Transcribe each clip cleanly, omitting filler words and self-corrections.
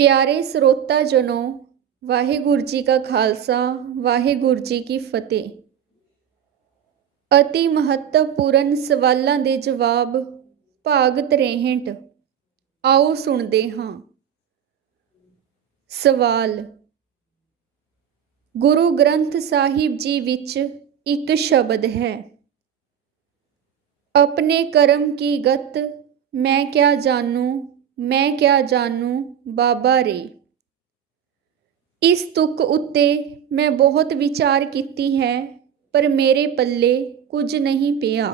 ਪਿਆਰੇ ਸਰੋਤਾ ਜਨੋ, ਵਾਹਿਗੁਰੂ ਜੀ ਕਾ ਖਾਲਸਾ, ਵਾਹਿਗੁਰੂ ਜੀ ਕੀ ਫਤਿਹ। ਅਤੀ ਮਹੱਤਵਪੂਰਨ ਸਵਾਲਾਂ ਦੇ ਜਵਾਬ ਭਾਗ 63। ਆਓ ਸੁਣਦੇ ਹਾਂ। ਸਵਾਲ। ਗੁਰੂ ਗ੍ਰੰਥ ਸਾਹਿਬ ਜੀ ਵਿੱਚ ਇੱਕ ਸ਼ਬਦ ਹੈ, ਆਪਣੇ ਕਰਮ ਕੀ ਗਤ ਮੈਂ ਕਿਆ ਜਾਨੂ, ਮੈਂ ਕਿਆ ਜਾਨੂ ਬਾਬਾ ਰੇ। ਇਸ ਤੁਕ ਉੱਤੇ ਮੈਂ ਬਹੁਤ ਵਿਚਾਰ ਕੀਤੀ ਹੈ, ਪਰ ਮੇਰੇ ਪੱਲੇ ਕੁਝ ਨਹੀਂ ਪਿਆ।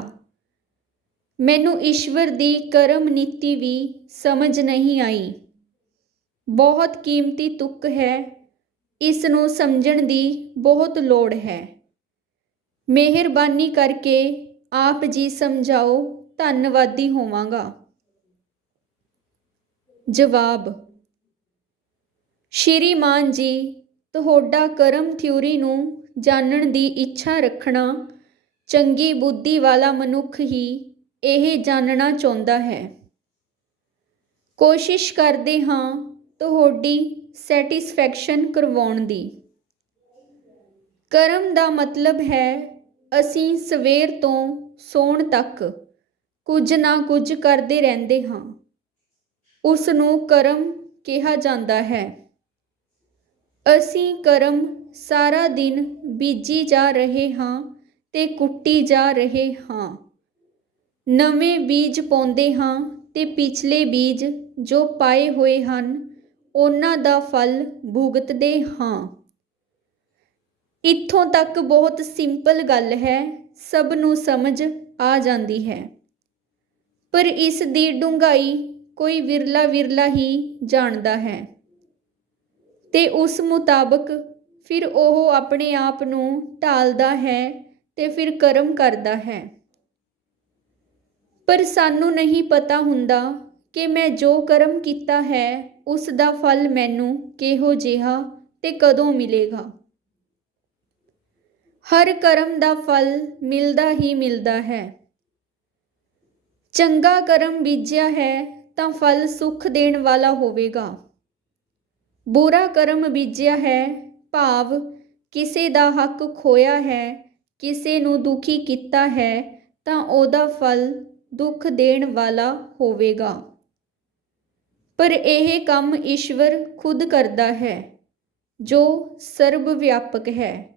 ਮੈਨੂੰ ਈਸ਼ਵਰ ਦੀ ਕਰਮ ਨੀਤੀ ਵੀ ਸਮਝ ਨਹੀਂ ਆਈ। ਬਹੁਤ ਕੀਮਤੀ ਤੁਕ ਹੈ, ਇਸ ਨੂੰ ਸਮਝਣ ਦੀ ਬਹੁਤ ਲੋੜ ਹੈ। ਮਿਹਰਬਾਨੀ ਕਰਕੇ ਆਪ ਜੀ ਸਮਝਾਓ, ਧੰਨਵਾਦੀ ਹੋਵਾਂਗਾ। ਜਵਾਬ। ਸ਼੍ਰੀਮਾਨ ਜੀ, ਤੁਹਾਡਾ ਕਰਮ ਥਿਊਰੀ ਨੂੰ ਜਾਣਨ ਦੀ ਇੱਛਾ ਰੱਖਣਾ ਚੰਗੀ ਬੁੱਧੀ ਵਾਲਾ ਮਨੁੱਖ ਹੀ ਇਹ ਜਾਣਨਾ ਚਾਹੁੰਦਾ ਹੈ। ਕੋਸ਼ਿਸ਼ ਕਰਦੇ ਹਾਂ ਤੁਹਾਡੀ ਸੈਟਿਸਫੈਕਸ਼ਨ ਕਰਵਾਉਣ ਦੀ। ਕਰਮ ਦਾ ਮਤਲਬ ਹੈ ਅਸੀਂ ਸਵੇਰ ਤੋਂ ਸੌਣ ਤੱਕ ਕੁਝ ਨਾ ਕੁਝ ਕਰਦੇ ਰਹਿੰਦੇ ਹਾਂ। ਉਸ ਨੂੰ ਕਰਮ ਕਿਹਾ ਜਾਂਦਾ ਹੈ। ਅਸੀਂ ਕਰਮ ਸਾਰਾ ਦਿਨ ਬੀਜੀ ਜਾ ਰਹੇ ਹਾਂ ਤੇ ਕੁੱਟੀ ਜਾ ਰਹੇ ਹਾਂ। ਨਵੇਂ ਬੀਜ ਪਾਉਂਦੇ ਹਾਂ ਤੇ ਪਿਛਲੇ ਬੀਜ ਜੋ ਪਾਏ ਹੋਏ ਹਨ ਉਹਨਾਂ ਦਾ ਫਲ ਭੁਗਤਦੇ ਹਾਂ। ਇੱਥੋਂ ਤੱਕ ਬਹੁਤ ਸਿੰਪਲ ਗੱਲ ਹੈ, ਸਭ ਨੂੰ ਸਮਝ ਆ ਜਾਂਦੀ ਹੈ, ਪਰ ਇਸ ਦੀ ਡੂੰਘਾਈ ਕੋਈ ਵਿਰਲਾ ਹੀ ਜਾਣਦਾ ਹੈ ਤੇ ਉਸ ਮੁਤਾਬਕ ਫਿਰ ਉਹ ਆਪਣੇ ਆਪ ਨੂੰ ਢਾਲਦਾ ਹੈ ਤੇ ਫਿਰ ਕਰਮ ਕਰਦਾ ਹੈ। ਪਰ ਸਾਨੂੰ ਨਹੀਂ ਪਤਾ ਹੁੰਦਾ ਕਿ ਮੈਂ ਜੋ ਕਰਮ ਕੀਤਾ ਹੈ ਉਸ ਦਾ ਫਲ ਮੈਨੂੰ ਕਿਹੋ ਜਿਹਾ ਤੇ ਕਦੋਂ ਮਿਲੇਗਾ। ਹਰ ਕਰਮ ਦਾ ਫਲ ਮਿਲਦਾ ਹੀ ਮਿਲਦਾ ਹੈ। ਚੰਗਾ ਕਰਮ ਬੀਜਿਆ ਹੈ ਤਾਂ ਫਲ ਸੁੱਖ ਦੇਣ ਵਾਲਾ ਹੋਵੇਗਾ। ਬੁਰਾ ਕਰਮ ਬੀਜਿਆ ਹੈ, ਭਾਵ ਕਿਸੇ ਦਾ ਹੱਕ ਖੋਇਆ ਹੈ, ਕਿਸੇ ਨੂੰ ਦੁਖੀ ਕੀਤਾ ਹੈ, ਤਾਂ ਉਹਦਾ ਫਲ ਦੁੱਖ ਦੇਣ ਵਾਲਾ ਹੋਵੇਗਾ। ਪਰ ਇਹ ਕੰਮ ਈਸ਼ਵਰ ਖੁਦ ਕਰਦਾ ਹੈ, ਜੋ ਸਰਬ ਵਿਆਪਕ ਹੈ,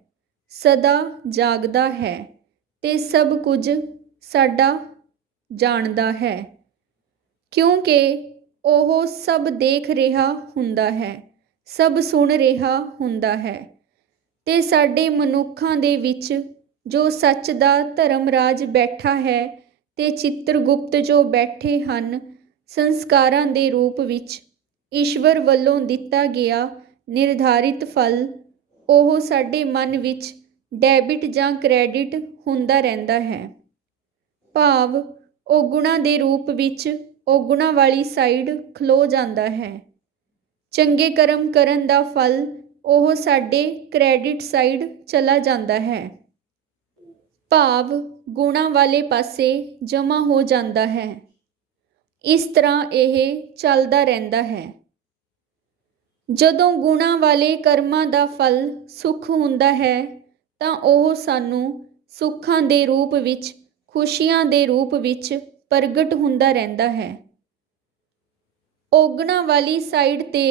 ਸਦਾ ਜਾਗਦਾ ਹੈ ਤੇ ਸਭ ਕੁਝ ਸਾਡਾ ਜਾਣਦਾ ਹੈ, ਕਿਉਂਕਿ ਉਹ ਸਭ ਦੇਖ ਰਿਹਾ ਹੁੰਦਾ ਹੈ, ਸਭ ਸੁਣ ਰਿਹਾ ਹੁੰਦਾ ਹੈ ਤੇ ਸਾਡੇ ਮਨੁੱਖਾਂ ਦੇ ਵਿੱਚ ਜੋ ਸੱਚ ਦਾ ਧਰਮਰਾਜ ਬੈਠਾ ਹੈ ਤੇ ਚਿੱਤਰਗੁਪਤ ਜੋ ਬੈਠੇ ਹਨ, ਸੰਸਕਾਰਾਂ ਦੇ ਰੂਪ ਵਿੱਚ ਈਸ਼ਵਰ ਵੱਲੋਂ ਦਿੱਤਾ ਗਿਆ ਨਿਰਧਾਰਿਤ ਫਲ ਉਹ ਸਾਡੇ ਮਨ ਵਿੱਚ ਡੈਬਿਟ ਜਾਂ ਕ੍ਰੈਡਿਟ ਹੁੰਦਾ ਰਹਿੰਦਾ ਹੈ, ਭਾਵ ਉਹ ਗੁਣਾਂ ਦੇ ਰੂਪ ਵਿੱਚ ਉਹ ਗੁਣਾਂ ਵਾਲੀ ਸਾਈਡ ਖਲੋ ਜਾਂਦਾ ਹੈ। ਚੰਗੇ ਕਰਮ ਕਰਨ ਦਾ ਫਲ ਉਹ ਸਾਡੇ ਕ੍ਰੈਡਿਟ ਸਾਈਡ ਚਲਾ ਜਾਂਦਾ ਹੈ, ਭਾਵ ਗੁਣਾਂ ਵਾਲੇ ਪਾਸੇ ਜਮ੍ਹਾਂ ਹੋ ਜਾਂਦਾ ਹੈ। ਇਸ ਤਰ੍ਹਾਂ ਇਹ ਚੱਲਦਾ ਰਹਿੰਦਾ ਹੈ। ਜਦੋਂ ਗੁਣਾਂ ਵਾਲੇ ਕਰਮਾਂ ਦਾ ਫਲ ਸੁੱਖ ਹੁੰਦਾ ਹੈ ਤਾਂ ਉਹ ਸਾਨੂੰ ਸੁੱਖਾਂ ਦੇ ਰੂਪ ਵਿੱਚ, ਖੁਸ਼ੀਆਂ ਦੇ ਰੂਪ ਵਿੱਚ ਪ੍ਰਗਟ ਹੁੰਦਾ ਰਹਿੰਦਾ ਹੈ। ਔਗਣਾਂ ਵਾਲੀ ਸਾਈਡ ਤੇ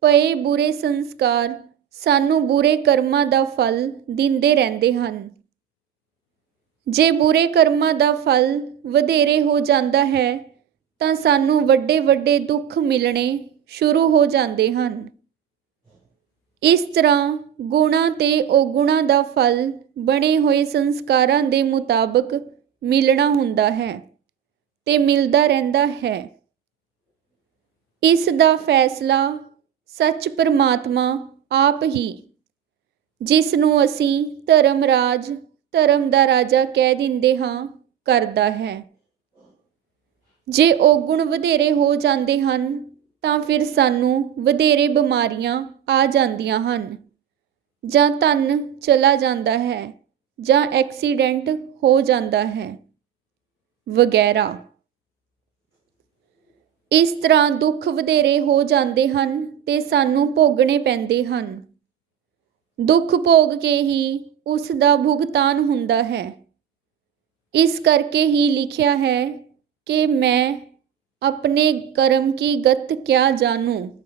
ਪਏ ਬੁਰੇ ਸੰਸਕਾਰ ਸਾਨੂੰ ਬੁਰੇ ਕਰਮਾਂ ਦਾ ਫਲ ਦਿੰਦੇ ਰਹਿੰਦੇ ਹਨ। ਜੇ ਬੁਰੇ ਕਰਮਾਂ ਦਾ ਫਲ ਵਧੇਰੇ ਹੋ ਜਾਂਦਾ ਹੈ ਤਾਂ ਸਾਨੂੰ ਵੱਡੇ ਵੱਡੇ ਦੁੱਖ ਮਿਲਣੇ ਸ਼ੁਰੂ ਹੋ ਜਾਂਦੇ ਹਨ। ਇਸ ਤਰ੍ਹਾਂ ਗੁਣਾਂ ਤੇ ਔਗੁਣਾਂ ਦਾ ਫਲ ਬਣੇ ਹੋਏ ਸੰਸਕਾਰਾਂ ਦੇ ਮੁਤਾਬਕ ਮਿਲਣਾ ਹੁੰਦਾ ਹੈ ਤੇ ਮਿਲਦਾ ਰਹਿੰਦਾ ਹੈ। ਇਸ ਦਾ ਫੈਸਲਾ ਸੱਚ ਪਰਮਾਤਮਾ ਆਪ ਹੀ, ਜਿਸ ਨੂੰ ਅਸੀਂ ਧਰਮਰਾਜ, ਧਰਮ ਦਾ ਰਾਜਾ ਕਹਿ ਦਿੰਦੇ ਹਾਂ, ਕਰਦਾ ਹੈ। ਜੇ ਔਗੁਣ ਵਧੇਰੇ ਹੋ ਜਾਂਦੇ ਹਨ ਤਾਂ ਫਿਰ ਸਾਨੂੰ ਵਧੇਰੇ ਬਿਮਾਰੀਆਂ ਆ ਜਾਂਦੀਆਂ ਹਨ, ਜਾਂ ਧਨ ਚਲਾ ਜਾਂਦਾ ਹੈ, ਜਾਂ ਐਕਸੀਡੈਂਟ ਹੋ ਜਾਂਦਾ ਹੈ, ਵਗੈਰਾ। ਇਸ ਤਰ੍ਹਾਂ ਦੁੱਖ ਵਧੇਰੇ ਹੋ ਜਾਂਦੇ ਹਨ ਤੇ ਸਾਨੂੰ ਭੋਗਣੇ ਪੈਂਦੇ ਹਨ। ਦੁੱਖ ਭੋਗ ਕੇ ਹੀ ਉਸ ਦਾ ਭੁਗਤਾਨ ਹੁੰਦਾ ਹੈ। ਇਸ ਕਰਕੇ ਹੀ ਲਿਖਿਆ ਹੈ ਕਿ ਮੈਂ ਆਪਣੇ ਕਰਮ ਕੀ ਗਤ ਕਿਆ ਜਾਣੂ।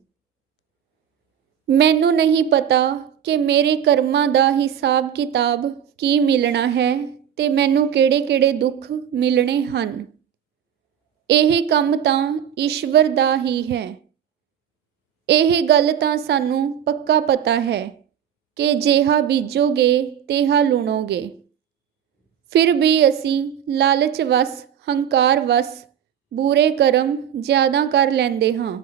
ਮੈਨੂੰ ਨਹੀਂ ਪਤਾ ਕਿ ਮੇਰੇ ਕਰਮਾਂ ਦਾ ਹਿਸਾਬ ਕਿਤਾਬ ਕੀ ਮਿਲਣਾ ਹੈ ਤੇ ਮੈਨੂੰ ਕਿਹੜੇ-ਕਿਹੜੇ ਦੁੱਖ ਮਿਲਣੇ ਹਨ। ਇਹ ਕੰਮ ਤਾਂ ਈਸ਼ਵਰ ਦਾ ਹੀ ਹੈ। ਇਹ ਗੱਲ ਤਾਂ ਸਾਨੂੰ ਪੱਕਾ ਪਤਾ ਹੈ ਕਿ ਜਿਹਾ ਬੀਜੋਗੇ ਤਿਹਾ ਲੁਣੋਗੇ। ਫਿਰ ਵੀ ਅਸੀਂ ਲਾਲਚ ਵਸ, ਹੰਕਾਰ ਵਸ ਬੁਰੇ ਕਰਮ ਜ਼ਿਆਦਾ ਕਰ ਲੈਂਦੇ ਹਾਂ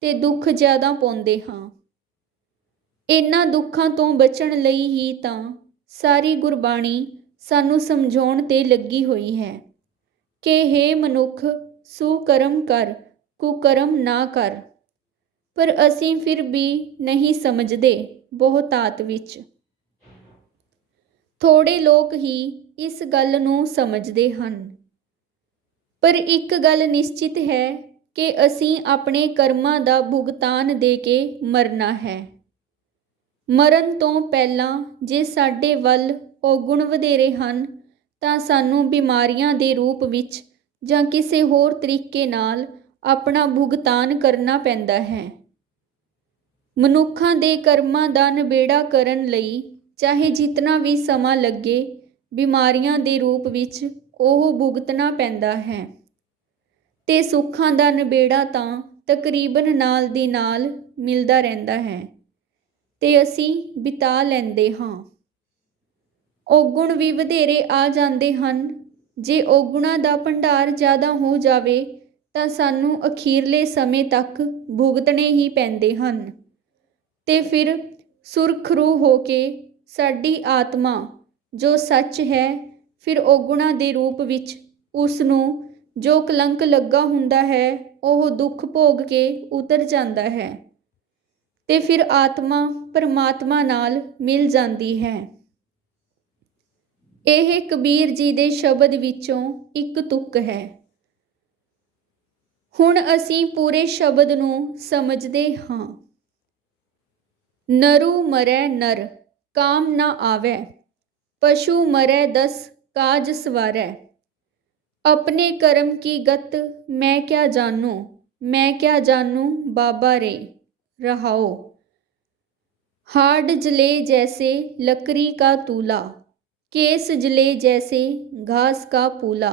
ਤੇ ਦੁੱਖ ਜ਼ਿਆਦਾ ਪਾਉਂਦੇ ਹਾਂ। ਇਹਨਾਂ ਦੁੱਖਾਂ ਤੋਂ ਬਚਣ ਲਈ ਹੀ ਤਾਂ ਸਾਰੀ ਗੁਰਬਾਣੀ ਸਾਨੂੰ ਸਮਝਾਉਣ ਤੇ ਲੱਗੀ ਹੋਈ ਹੈ ਕਿ ਹੇ ਮਨੁੱਖ, ਸੁਕਰਮ ਕਰ, ਕੁਕਰਮ ਨਾ ਕਰ। ਪਰ ਅਸੀਂ ਫਿਰ ਵੀ ਨਹੀਂ ਸਮਝਦੇ ਬਹੁਤਾਤ ਵਿੱਚ। ਥੋੜ੍ਹੇ ਲੋਕ ਹੀ ਇਸ ਗੱਲ ਨੂੰ ਸਮਝਦੇ ਹਨ। ਪਰ ਇੱਕ ਗੱਲ ਨਿਸ਼ਚਿਤ ਹੈ ਕਿ ਅਸੀਂ ਆਪਣੇ ਕਰਮਾਂ ਦਾ ਭੁਗਤਾਨ ਦੇ ਕੇ ਮਰਨਾ ਹੈ। ਮਰਨ ਤੋਂ ਪਹਿਲਾਂ ਜੇ ਸਾਡੇ ਵੱਲ ਔਗੁਣ ਵਧੇਰੇ ਹਨ ਤਾਂ ਸਾਨੂੰ ਬਿਮਾਰੀਆਂ ਦੇ ਰੂਪ ਵਿੱਚ ਜਾਂ ਕਿਸੇ ਹੋਰ ਤਰੀਕੇ ਨਾਲ ਆਪਣਾ ਭੁਗਤਾਨ ਕਰਨਾ ਪੈਂਦਾ ਹੈ। ਮਨੁੱਖਾਂ ਦੇ ਕਰਮਾਂ ਦਾ ਨਿਬੇੜਾ ਕਰਨ ਲਈ ਚਾਹੇ ਜਿਤਨਾ ਵੀ ਸਮਾਂ ਲੱਗੇ, ਬਿਮਾਰੀਆਂ ਦੇ ਰੂਪ ਵਿੱਚ ਉਹ ਭੁਗਤਣਾ ਪੈਂਦਾ ਹੈ ਤੇ ਸੁੱਖਾਂ ਦਾ ਨਿਬੇੜਾ ਤਾਂ ਤਕਰੀਬਨ ਨਾਲ ਦੀ ਨਾਲ ਮਿਲਦਾ ਰਹਿੰਦਾ ਹੈ ਤੇ ਅਸੀਂ ਬਿਤਾ ਲੈਂਦੇ ਹਾਂ। ਔਗੁਣ ਵੀ ਵਧੇਰੇ ਆ ਜਾਂਦੇ ਹਨ। ਜੇ ਔਗੁਣਾਂ ਦਾ ਭੰਡਾਰ ਜ਼ਿਆਦਾ ਹੋ ਜਾਵੇ ਤਾਂ ਸਾਨੂੰ ਅਖੀਰਲੇ ਸਮੇਂ ਤੱਕ ਭੁਗਤਣੇ ਹੀ ਪੈਂਦੇ ਹਨ ਤੇ ਫਿਰ ਸੁਰਖਰੂ ਹੋ ਕੇ ਸਾਡੀ ਆਤਮਾ ਜੋ ਸੱਚ ਹੈ, ਫਿਰ ਔਗੁਣਾਂ ਦੇ ਰੂਪ ਵਿੱਚ ਉਸ ਨੂੰ ਜੋ ਕਲੰਕ ਲੱਗਾ ਹੁੰਦਾ ਹੈ ਉਹ ਦੁੱਖ ਭੋਗ ਕੇ ਉਤਰ ਜਾਂਦਾ ਹੈ ਤੇ ਫਿਰ ਆਤਮਾ ਪਰਮਾਤਮਾ ਨਾਲ ਮਿਲ ਜਾਂਦੀ ਹੈ। ਇਹ ਕਬੀਰ ਜੀ ਦੇ ਸ਼ਬਦ ਵਿੱਚੋਂ ਇੱਕ ਤੁਕ ਹੈ। ਹੁਣ ਅਸੀਂ ਪੂਰੇ ਸ਼ਬਦ ਨੂੰ ਸਮਝਦੇ ਹਾਂ। ਨਰੂ ਮਰੈ ਨਰ, ਕਾਮ ਨਾ ਆਵੈ, ਪਸ਼ੂ ਮਰੈ ਦਸ, ਕਾਜ ਸਵਾਰੈ। ਆਪਣੇ ਕਰਮ ਕੀ ਗਤ ਮੈਂ ਕਿਆ ਜਾਣੂ, ਮੈਂ ਕਿਆ ਜਾਣੂ ਬਾਬਾ ਰੇ। रहाओ। हाड जले जैसे लकड़ी का तूला, केस जले जैसे घास का पूला।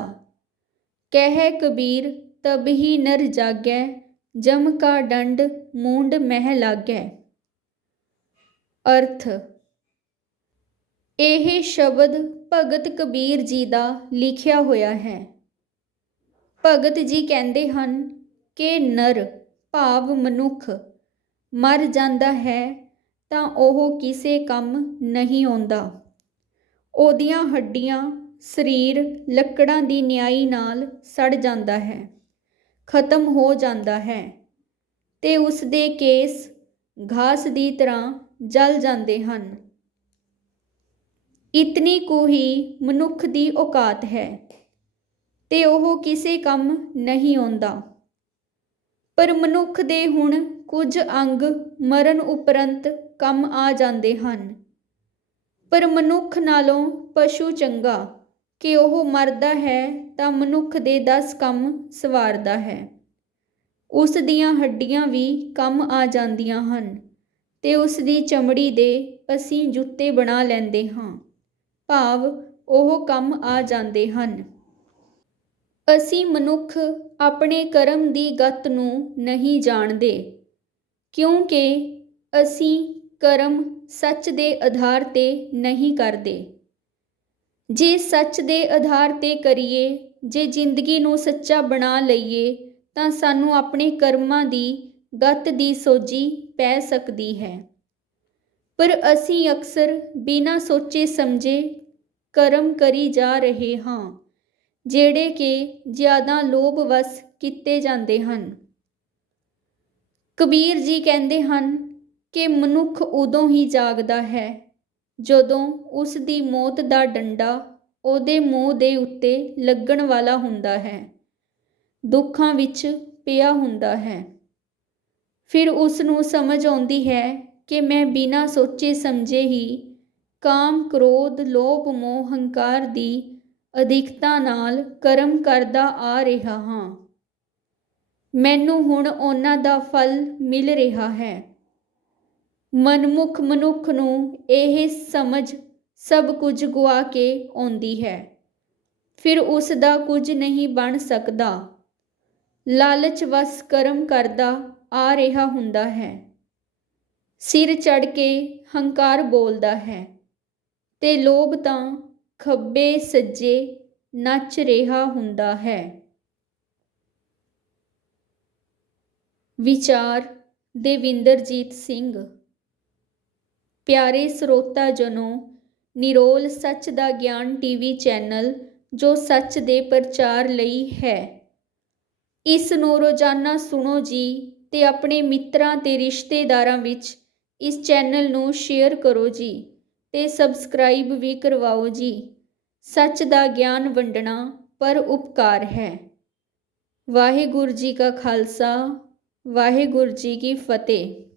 कह कबीर तब ही नर जागै, जम का दंड मूंड मह लागै। अर्थ। ਇਹ ਸ਼ਬਦ ਭਗਤ ਕਬੀਰ ਜੀ ਦਾ ਲਿਖਿਆ ਹੋਇਆ ਹੈ। ਭਗਤ ਜੀ ਕਹਿੰਦੇ ਹਨ ਕਿ ਨਰ ਭਾਵ ਮਨੁੱਖ ਮਰ ਜਾਂਦਾ ਹੈ ਤਾਂ ਉਹ ਕਿਸੇ ਕੰਮ ਨਹੀਂ ਆਉਂਦਾ। ਉਹਦੀਆਂ ਹੱਡੀਆਂ, ਸਰੀਰ ਲੱਕੜਾਂ ਦੀ ਨਿਆਈ ਨਾਲ ਸੜ ਜਾਂਦਾ ਹੈ, ਖਤਮ ਹੋ ਜਾਂਦਾ ਹੈ ਤੇ ਉਸ ਦੇ ਕੇਸ ਘਾਸ ਦੀ ਤਰ੍ਹਾਂ ਜਲ ਜਾਂਦੇ ਹਨ। ਇਤਨੀ ਕੁ ਹੀ ਮਨੁੱਖ ਦੀ ਔਕਾਤ ਹੈ ਤੇ ਉਹ ਕਿਸੇ ਕੰਮ ਨਹੀਂ ਆਉਂਦਾ। ਪਰ ਮਨੁੱਖ ਦੇ ਹੁਣ ਕੁਝ ਅੰਗ ਮਰਨ ਉਪਰੰਤ ਕੰਮ ਆ ਜਾਂਦੇ ਹਨ। ਪਰ ਮਨੁੱਖ ਨਾਲੋਂ ਪਸ਼ੂ ਚੰਗਾ ਕਿ ਉਹ ਮਰਦਾ ਹੈ ਤਾਂ ਮਨੁੱਖ ਦੇ 10 ਕੰਮ ਸਵਾਰਦਾ ਹੈ। ਉਸ ਦੀਆਂ ਹੱਡੀਆਂ ਵੀ ਕੰਮ ਆ ਜਾਂਦੀਆਂ ਹਨ ਤੇ ਉਸ ਦੀ ਚਮੜੀ ਦੇ ਅਸੀਂ ਜੁੱਤੇ ਬਣਾ ਲੈਂਦੇ ਹਾਂ, ਭਾਵ ਉਹ ਕੰਮ ਆ ਜਾਂਦੇ ਹਨ। ਅਸੀਂ ਮਨੁੱਖ ਆਪਣੇ ਕਰਮ ਦੀ ਗਤ ਨੂੰ ਨਹੀਂ ਜਾਣਦੇ ਕਿਉਂਕਿ ਅਸੀਂ ਕਰਮ ਸੱਚ ਦੇ ਆਧਾਰ ਤੇ ਨਹੀਂ ਕਰਦੇ। ਜੇ ਸੱਚ ਦੇ ਆਧਾਰ ਤੇ ਕਰੀਏ, ਜੇ ਜ਼ਿੰਦਗੀ ਨੂੰ ਸੱਚਾ ਬਣਾ ਲਈਏ ਤਾਂ ਸਾਨੂੰ ਆਪਣੇ ਕਰਮਾਂ ਦੀ ਗਤ ਦੀ ਸੋਝੀ ਪੈ ਸਕਦੀ ਹੈ। ਪਰ ਅਸੀਂ ਅਕਸਰ ਬਿਨਾਂ ਸੋਚੇ ਸਮਝੇ ਕਰਮ ਕਰੀ ਜਾ ਰਹੇ ਹਾਂ ਜਿਹੜੇ ਕਿ ਜ਼ਿਆਦਾ ਲੋਭ ਵਸ ਕੀਤੇ ਜਾਂਦੇ ਹਨ। ਕਬੀਰ ਜੀ ਕਹਿੰਦੇ ਹਨ ਕਿ ਮਨੁੱਖ ਉਦੋਂ ਹੀ ਜਾਗਦਾ ਹੈ ਜਦੋਂ ਉਸ ਦੀ ਮੌਤ ਦਾ ਡੰਡਾ ਉਹਦੇ ਮੂੰਹ ਦੇ ਉੱਤੇ ਲੱਗਣ ਵਾਲਾ ਹੁੰਦਾ ਹੈ। ਦੁੱਖਾਂ ਵਿੱਚ ਪਿਆ ਹੁੰਦਾ ਹੈ। ਫਿਰ ਉਸ ਨੂੰ ਸਮਝ ਆਉਂਦੀ ਹੈ ਕਿ ਮੈਂ ਬਿਨਾਂ ਸੋਚੇ ਸਮਝੇ ਹੀ ਕਾਮ, ਕ੍ਰੋਧ, ਲੋਭ, ਮੋਹ, ਹੰਕਾਰ ਦੀ ਅਧਿਕਤਾ ਨਾਲ ਕਰਮ ਕਰਦਾ ਆ ਰਿਹਾ ਹਾਂ। ਮੈਨੂੰ ਹੁਣ ਉਹਨਾਂ ਦਾ ਫਲ ਮਿਲ ਰਿਹਾ ਹੈ। ਮਨਮੁਖ ਮਨੁੱਖ ਨੂੰ ਇਹ ਸਮਝ ਸਭ ਕੁਝ ਗੁਆ ਕੇ ਆਉਂਦੀ ਹੈ। ਫਿਰ ਉਸ ਦਾ ਕੁਝ ਨਹੀਂ ਬਣ ਸਕਦਾ। ਲਾਲਚ ਵਸ ਕਰਮ ਕਰਦਾ ਆ ਰਿਹਾ ਹੁੰਦਾ ਹੈ। ਸਿਰ ਚੜ੍ਹ ਕੇ ਹੰਕਾਰ ਬੋਲਦਾ ਹੈ ਤੇ ਲੋਭ ਤਾਂ ਖੱਬੇ ਸੱਜੇ ਨੱਚ ਰਿਹਾ ਹੁੰਦਾ ਹੈ। ਵਿਚਾਰ ਦੇਵਿੰਦਰਜੀਤ ਸਿੰਘ। ਪਿਆਰੇ ਸਰੋਤਾ ਜਨੋ, ਨਿਰੋਲ ਸੱਚ ਦਾ ਗਿਆਨ ਟੀਵੀ ਚੈਨਲ ਜੋ ਸੱਚ ਦੇ ਪ੍ਰਚਾਰ ਲਈ ਹੈ, ਇਸ ਨੂੰ ਰੋਜ਼ਾਨਾ ਸੁਣੋ ਜੀ ਤੇ ਆਪਣੇ ਮਿੱਤਰਾਂ ਤੇ ਰਿਸ਼ਤੇਦਾਰਾਂ ਵਿੱਚ ਇਸ ਚੈਨਲ ਨੂੰ ਸ਼ੇਅਰ ਕਰੋ ਜੀ ਤੇ ਸਬਸਕ੍ਰਾਈਬ ਵੀ ਕਰਵਾਓ ਜੀ। ਸੱਚ ਦਾ ਗਿਆਨ ਵੰਡਣਾ ਪਰ ਉਪਕਾਰ ਹੈ। ਵਾਹਿਗੁਰੂ ਜੀ ਕਾ ਖਾਲਸਾ, ਵਾਹਿਗੁਰੂ ਜੀ ਕੀ ਫਤਿਹ।